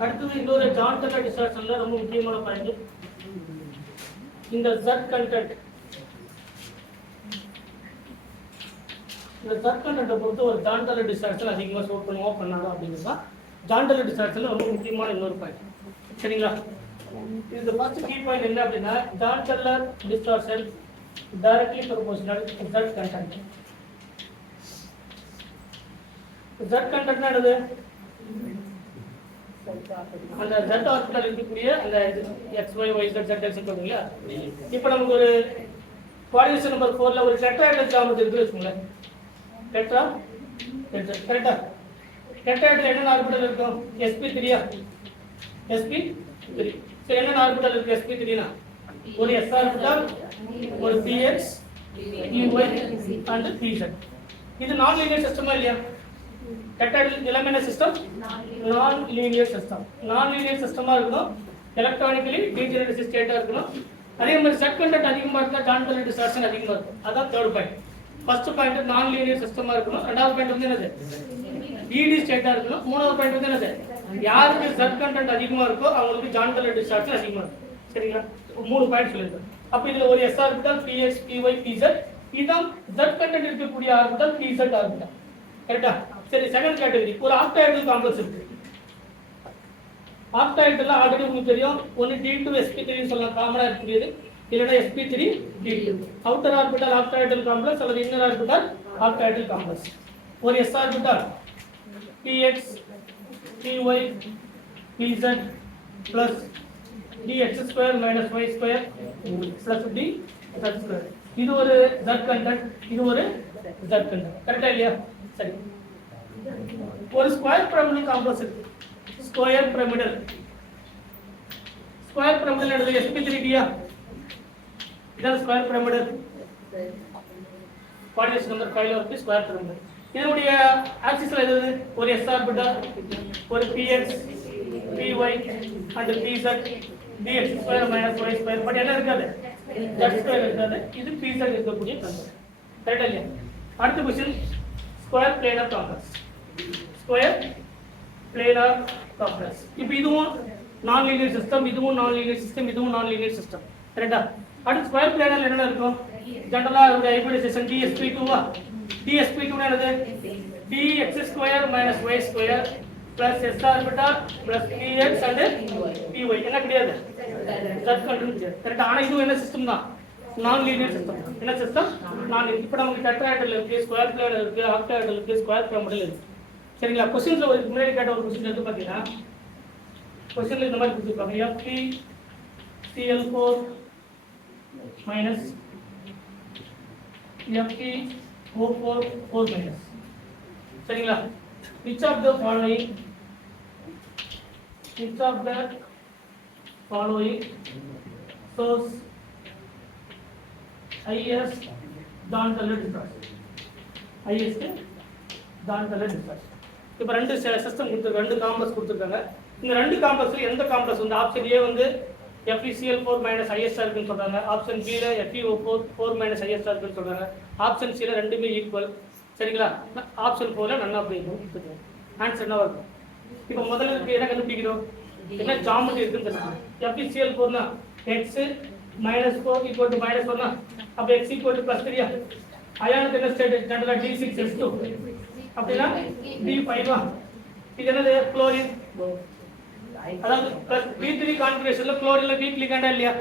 அடுத்தது இன்னொரு ஜான்டலர் டிஸ்டார்ஷன்ல ரொம்ப முக்கியமான பாயிண்ட் இந்த Z கண்டென்ட். இந்த Z கண்டென்ட்டை பொறுத்து ஒரு ஜான்டலர் டிஸ்டார்ஷன் அதிகமாக ஷோ பண்ணுவோம் பண்ணாங்க அப்படிங்கிறது தான் ஜான்டலர் டிஸ்டார்ஷன்ல ரொம்ப முக்கியமான இன்னொரு பாயிண்ட். சரிங்களா? இந்த ஃபர்ஸ்ட் கீ பாயிண்ட் என்ன அப்படின்னா Jahn Teller distortion directly proportional to Z content. Z கண்டென்ட்னா என்னது? அந்த Z ஆர்பிட்டல் இருக்கக்கூடிய அந்த XY YZ Z சொல்றீங்களா? இப்போ நமக்கு ஒரு கோஆர்டினேஷன் நம்பர் 4ல ஒரு டெட்ராஹெட்ரல் ஜியோமெட்ரி இருக்கு வெச்சுங்களேன். டெட்ரா கரெக்ட்டா? டெட்ராஹெட்ரல் என்ன ஆர்பிட்டல் இருக்கும்? sp3 ஆ? sp3. சரி என்ன ஆர்பிட்டல் இருக்கு sp3 னா? ஒரு s ஆர்பிட்டல், ஒரு px, py and pz. இது நான் லீனியர் சிஸ்டமா இல்லையா? டெட்ராஹெட்ரல் எல்லாமே என்ன சிஸ்டம்? நான் லீனியர் சிஸ்டம். நான் லீனியர் சிஸ்டமா இருக்கணும், எலக்ட்ரானிக்கலி டீஜெனரேட் ஸ்டேட்டா இருக்கணும். அதே மாதிரி Z கண்டென்ட் அதிகமா இருந்தா ஜான்டலர் டிஸ்டார்ஷன் அதிகமா இருக்கும். அதான் தேர்ட் பாயிண்ட். ஃபர்ஸ்ட் பாயிண்ட் நான் லீனியர் சிஸ்டமா இருக்கணும். ரெண்டாவது பாயிண்ட் வந்து என்னது? ED ஸ்டேட்டா இருக்கணும். மூணாவது பாயிண்ட் வந்து என்னது? யாருக்கு Z கண்டென்ட் அதிகமா இருக்கோ அவங்களுக்கு ஜான்டலர் டிஸ்டார்ஷன் அதிகமா இருக்கும். சரிங்களா? மூணு பாயிண்ட் சொல்லிருக்கேன். அப்ப இதுல ஒரு S orbital, px, py, pz. இதான் Z கண்டென்ட் இருக்கக்கூடிய ஆர்பிட்டல் pz ஆர்பிட்டல். கரெக்ட்டா? சரி செகண்ட் கேட்டகரி ஒரு ஆக்டாய்டல் காம்ப்ளெக்ஸ் இருக்கு. ஆக்டாய்டல்ல ஆல்ரெடி உங்களுக்கு தெரியும் ஒன்னு D2 sp3 ன்னு சொல்லலாம் காமனா இருக்குது. இல்லனா sp3 D2. Outer orbital octahedral complex அல்லது இன்னர் ஆர்பிட்டல் ஆக்டாய்டல் காம்ப்ளெக்ஸ். ஒரு s orbital px, py, pz plus dx2 - y2 plus dz2. இது ஒரு Z கண்டென்ட், இது ஒரு Z கண்டென்ட். கரெக்ட்டா இல்லையா? சரி. ஒரு ஸ்கொயர் பிரமிடல் காம்ப்ளெக்ஸ் இருக்கு. Square pyramidal. ஸ்கொயர் பிரமிடல் என்னது? sp3d ஆ? இதான் ஸ்கொயர் பிரமிடல். கோஆர்டினேஷன் நம்பர் 5ல இருக்கு ஸ்கொயர் பிரமிடல். இதனுடைய ஆக்சிஸ்ல எது? ஒரு s ஆர்பிட்டல், ஒரு px, py and pz dx2 - y2. But என்ன இருக்காது? z2 இருக்காது. இது pz இருக்கக்கூடிய கண்டென்ட். கரெக்ட்டா இல்லையா? அடுத்த question square planar complex. Square planar complex. இப்போ இதுவும் நான் லீனியர் சிஸ்டம், இதுவும் நான் லீனியர் சிஸ்டம், இதுவும் நான் லீனியர் சிஸ்டம். கரெக்ட்டா? அடுத்து ஸ்கொயர் பிளானர்ல என்ன இருக்கும்? ஜெனரலா ஒரு ஹைபிரிடைசேஷன் dsp2 ஆ? dsp2 னா என்னது? dx2 - y2 plus s orbital plus px and py. என்ன கிடையாது? Z content. கரெக்ட்டா? ஆனா இது என்ன சிஸ்டம் தான்? நான் லீனியர் சிஸ்டம். என்ன சிஸ்டம்? நான் லீனியர். இப்போ நமக்கு டெட்ராஹெட்ரல் இருக்கு, ஸ்கொயர் பிளானர் இருக்கு, ஆக்டாஹெட்ரல் இருக்கு, ஸ்கொயர் பிரமிடல் இருக்கு. சரிங்களா? क्वेश्चंसல ஒரு முன்னாடி கேட்ட ஒரு क्वेश्चन வந்து பாத்தீங்கன்னா क्वेश्चनல இந்த மாதிரி கொடுத்திருப்பாங்க. FeCl4 minus FeO4 4 minus. சரிங்களா? which of the following shows highest Jahn Teller distortion? highest Jahn Teller distortion. இப்போ ரெண்டு சிஸ்டம் கொடுத்துருக்காங்க, ரெண்டு காம்ப்ளெக்ஸ் கொடுத்துருக்காங்க. இந்த ரெண்டு காம்ப்ளெக்ஸ்ல எந்த காம்ப்ளெக்ஸ் வந்து ஆப்ஷன் ஏ வந்து FeCl4 - IS இருக்குன்னு சொல்றாங்க, ஆப்ஷன் பி ல FeO4 4 - IS இருக்குன்னு சொல்றாங்க, ஆப்ஷன் சி ல ரெண்டுமே ஈக்குவல். சரிங்களா? ஆப்ஷன் 4 ல நன் ஆஃப் தி கொடுத்துருக்காங்க. ஆன்சர் என்னவா இருக்கும்? இப்போ முதல்ல இருக்கு என்ன கண்டுபிடிக்கிறோம்? என்ன ஜாமெட்ரி இருக்குன்னு சொல்றாங்க. FeCl4 னா x - 4 = -4 னா அப்ப x = +3 ஆ? அயானுக்கு என்ன ஸ்டேட்? ஜெனரலா D6S2 அப்படினா D5 ஆ? இது என்னது? குளோரின். அதாவது B3 கான்ஃபிகரேஷன்ல குளோரின்ல வீக் லிகண்டா இல்லையா?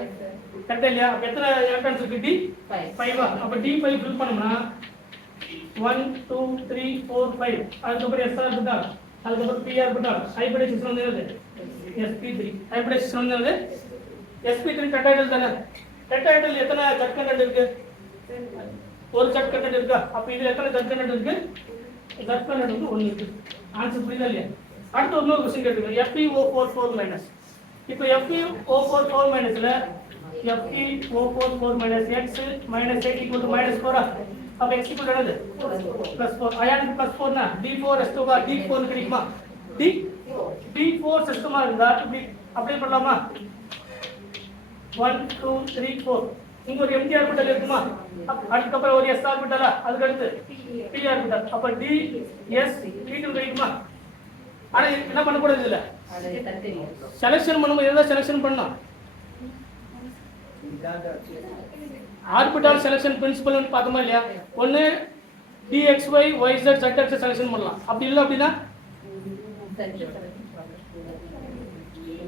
கரெக்ட்டா இல்லையா? அப்ப எத்தனை எலக்ட்ரான்ஸ் இருக்கு? D5 ஆ? அப்ப D5 ஃபில் பண்ணோம்னா 1 2 3 4 5 அதுக்கு அப்புறம் S ஆர்பிட்டல், அதுக்கு அப்புறம் P ஆர்பிட்டல். ஹைபிரிடைசேஷன் வந்து என்னது? sp3. ஹைபிரிடைசேஷன் வந்து என்னது? sp3 டெட்ராஹெட்ரல் தானே? டெட்ராஹெட்ரல் எத்தனை Z கண்டென்ட் இருக்கு? ஒரு Z கண்டென்ட் இருக்கா? அப்ப இதுல எத்தனை Z கண்டென்ட் இருக்கு? Z கண்டென்ட் வந்து 1 இருக்கு. ஆன்சர் புரியுதா இல்லையா? அடுத்து இன்னொரு क्वेश्चन கேட்டிருக்காங்க. FeO4 4 minus. இப்போ FeO4 4 minusல FeO4 4 minus x minus 8 equal to -4 ஆ? அப்ப x equal to என்னது? +4. அயானுக்கு +4 னா D4S2 பா D4 கிடைக்குமா? D4 சிஸ்டமா இருந்தா இப்படி அப்ளை பண்ணலாமா? 1 2 3 4 இங்க ஒரு empty ஆர்பிட்டல் இருக்குமா? அதுக்கு அப்புறம் ஒரு s ஆர்பிட்டலா? அதுக்கு அடுத்து p ஆர்பிட்டல். அப்ப d s p2 கிடைக்குமா? ஆனா என்ன பண்ணக்கூடாது இதில் செலெக்ஷன் பண்ணும்போது எதாவது செலெக்ஷன் பண்ணலாம் ஆர்பிட்டால் செலெக்ஷன் பிரின்சிபல்னு பார்த்தோமா இல்லையா ஒன்று dxy yz zx செலெக்ஷன் பண்ணலாம் அப்படி இல்லை அப்படின்னா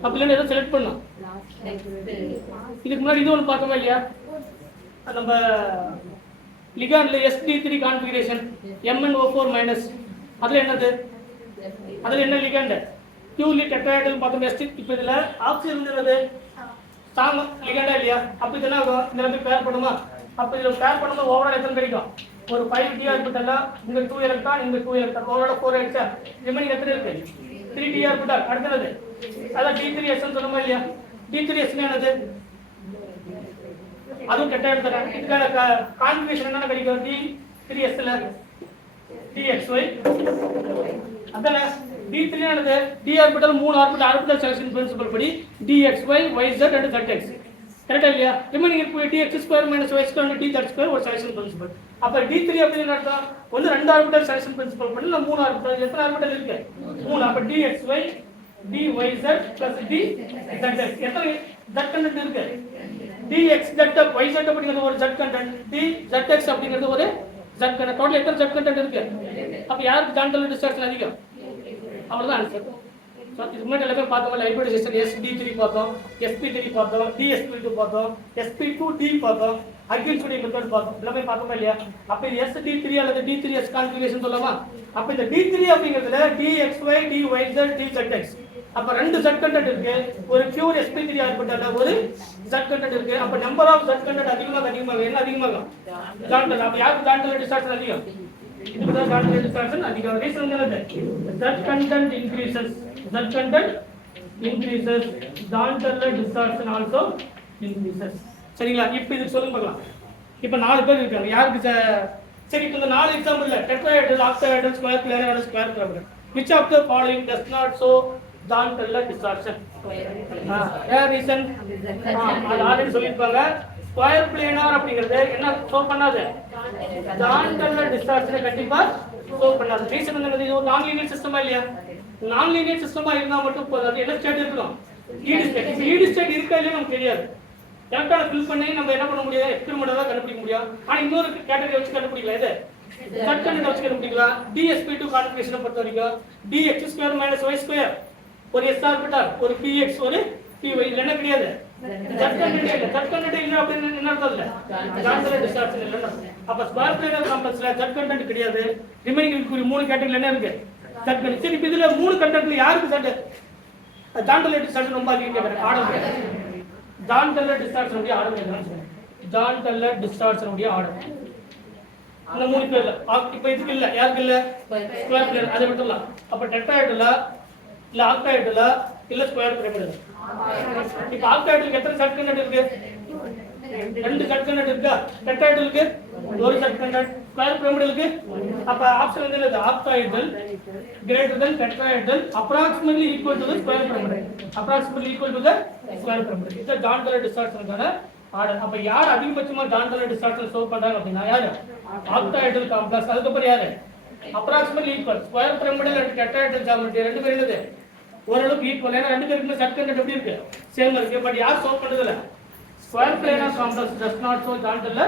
அப்படி இல்லைன்னு எதாவது செலக்ட் பண்ணலாம் இதுக்கு முன்னாடி இது ஒன்று பார்த்தோமா இல்லையா நம்ம லிகாண்ட்ல sd3 கான்ஃபிகரேஷன் MnO4 மைனஸ் அதில் என்னது அதில் என்ன லிகாண்ட் பியூர்லி டெட்ராஹெட்ரல் பார்த்தோம் ST இப்போ இதில் ஆக்சிஜன் இருந்தது ஸ்ட்ராங் லிகாண்டா இல்லையா அப்போ இதெல்லாம் ஆகும் இந்த ரெண்டு பேர் பண்ணுமா அப்போ இதில் பேர் பண்ணும்போது ஓவரால் எத்தனை கிடைக்கும் ஒரு 5 d ஆர்பிட்டல்ல இங்க 2 எலக்ட்ரான் இங்க 2 எலக்ட்ரான் ஓவரால் 4 ஆயிடுச்சா ரிமைனிங் எத்தனை இருக்கு 3 d ஆர்பிட்டல் அடுத்தது அதான் d3s ன்னு சொன்னோமா இல்லையா d3s என்னது அதுவும் டெட்ராஹெட்ரல் தான் இதுக்கான கான்ஃபிகரேஷன் என்ன கிடைக்கும் d3s ல dxy அதனால d3 என்னது d orbital 3 orbital selection principle படி dxy yz and zx கரெக்ட்டா இல்லையா ரிமைனிங் இருக்கு dx2 y2 and dz2 ஒரு செலக்ஷன் பிரின்சிபல் அப்ப d3 அப்படினா அர்த்தம் ஒன்னு ரெண்டு ஆர்பிட்டல் செலக்ஷன் பிரின்சிபல் படி இல்ல மூணு ஆர்பிட்டல் எத்தனை ஆர்பிட்டல் இருக்கு மூணு அப்ப dxy dyz dzx எத்தனை z கண்டென்ட் இருக்கு dx z yz அப்படிங்கிறது ஒரு z கண்டென்ட் dzx அப்படிங்கிறது ஒரு z கண்டென்ட் டோட்டல் எத்தனை z கண்டென்ட் இருக்கு அப்ப யாருக்கு ஜான்டல் டிஸ்டார்ஷன் அதிகம் அவ்வளவுதான் ஆன்சர் சோ இதுக்கு முன்னாடி எல்லாமே பார்த்தோம் ஹைபிரிடைசேஷன் sd3 பார்த்தோம் sp3 பார்த்தோம் dsp2 பார்த்தோம் sp2d பார்த்தோம் அக்ரிகல்ச்சர் மெத்தட் பார்த்தோம் எல்லாமே பார்த்தோமா இல்லையா அப்ப இது sd3 அல்லது d3s கான்ஃபிகரேஷன் சொல்லலாமா அப்ப இந்த d3 அப்படிங்கிறதுல dxy dyz dzx அப்ப ரெண்டு z கண்டென்ட் இருக்கு ஒரு பியூர் sp3 ஆர்பிட்டல்ல ஒரு z கண்டென்ட் இருக்கு அப்ப நம்பர் ஆஃப் z கண்டென்ட் அதிகமாக என்ன அதிகமாகும் ஜான்டல் அப்ப யாருக்கு ஜான்டல் டிஸ்டார்ஷன் அதிகம் இதுக்கு ஜான்டல் டிஸ்டார்ஷன் அதிகம் ரீசன் என்னது z content increases Jahn Teller distortion also increases சரிங்களா இப்போ இது சொல்லுங்க பார்க்கலாம் இப்போ நாலு பேர் இருக்காங்க யாருக்கு சரி இப்போ இந்த நாலு எக்ஸாம்பிள்ல tetrahedral octahedral square planar square pyramid which of the following does not show Jahn Teller distortion ஏன் ரீசன் அது ஆல்ரெடி சொல்லிருப்பாங்க ஸ்கொயர் பிளானர் அப்படிங்கிறது என்ன ஷோ பண்ணாது ஜான்டல் டிஸ்டார்ஷனை கண்டிப்பா ஷோ பண்ணாது ரீசன் என்னது இது ஒரு நான் லீனியர் சிஸ்டமா இல்லையா நான் லீனியர் சிஸ்டமா இருந்தா மட்டும் போதாது என்ன ஸ்டேட் இருக்கணும் ஈடு ஸ்டேட் இருக்கா இல்லையா நமக்கு தெரியாது எலக்ட்ரானை ஃபில் பண்ணி நம்ம என்ன பண்ண முடியாது எக்ஸ்பெரிமெண்டா தான் கண்டுபிடிக்க முடியும் ஆனா இன்னொரு கேட்டகரி வச்சு கண்டுபிடிக்கலாம் இது z கண்டென்ட் வச்சு கண்டுபிடிக்கலாம் dsp2 கான்ஃபிகரேஷனை பொறுத்த வரைக்கும் dx2 y2 ஒரு s ஆர்பிட்டல் ஒரு px ஒரு py இல்ல என்ன கிடையாது z கண்டென்ட் இல்ல அப்படினா என்ன அர்த்தம் இல்ல ஜான்டல் டிஸ்டார்ஷன் இல்ல அப்ப ஸ்கொயர் பிளானர் காம்ப்ளெக்ஸ்ல z கண்டென்ட் கிடையாது ரிமைனிங் இருக்கிற மூணு கேட்டகரில என்ன இருக்கு z கண்டென்ட் சரி இதுல மூணு கண்டென்ட்ல யாருக்கு ஜான்டல் டிஸ்டார்ஷன் ரொம்ப அதிகம் கேக்குறாங்க ஆர்டர் ஜான்டல் டிஸ்டார்ஷன் உடைய ஆர்டர் என்னன்னு சொல்லுங்க ஜான்டல் டிஸ்டார்ஷன் உடைய ஆர்டர் இந்த மூணு பேர்ல இப்போ இதுக்கு இல்ல யாருக்கு இல்ல ஸ்கொயர் பிளானர் அதை விட்டுறலாம் அப்ப டெட்ராஹெட்ரல் இல்ல ஆக்டாஹெட்ரல் இல்ல ஸ்கொயர் பிரமிட் இப்போ ஆக்டாஹெட்ரலுக்கு எத்தனை z கண்டென்ட் இருக்கு ரெண்டு z கண்டென்ட் இருக்கா டெட்ராஹெட்ரலுக்கு ஒரு z கண்டென்ட் ஸ்கொயர் பிரமிடலுக்கு அப்ப ஆப்ஷன் என்னது octahedral greater than tetrahedral approximately equal to the square pyramid approximately equal to the square pyramid இது ஜான்டல் டிஸ்டார்ஷனுக்கான ஆர்டர் அப்ப யார் அதிகபட்சமா ஜான்டல் டிஸ்டார்ஷன் ஷோ பண்றாங்க அப்படினா யாரு ஆக்டாஹெட்ரல் காம்ப்ளெக்ஸ் அதுக்கு அப்புறம் யாரு approximately equal square pyramidal and tetrahedral geometry ரெண்டு பேரும் என்னது ஓரளவுக்கு ஈக்குவல் ஏன்னா ரெண்டு பேருக்குமே z கண்டென்ட் எப்படி இருக்கு சேம் இருக்கு பட் யார் ஷோ பண்றது இல்ல square planar complex does not show Jahn Teller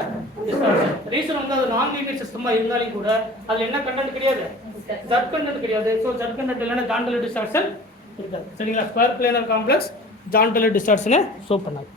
distortion reason வந்து அது நான் லீனியர் சிஸ்டமா இருந்தாலும் கூட அதுல என்ன கண்டென்ட் கிடையாது z கண்டென்ட் கிடையாது சோ z கண்டென்ட் இல்லனா ஜான்டல் டிஸ்டார்ஷன் இருக்காது சரிங்களா ஸ்கொயர் பிளானர் காம்ப்ளெக்ஸ் ஜான்டல் டிஸ்டார்ஷனை ஷோ பண்ணாது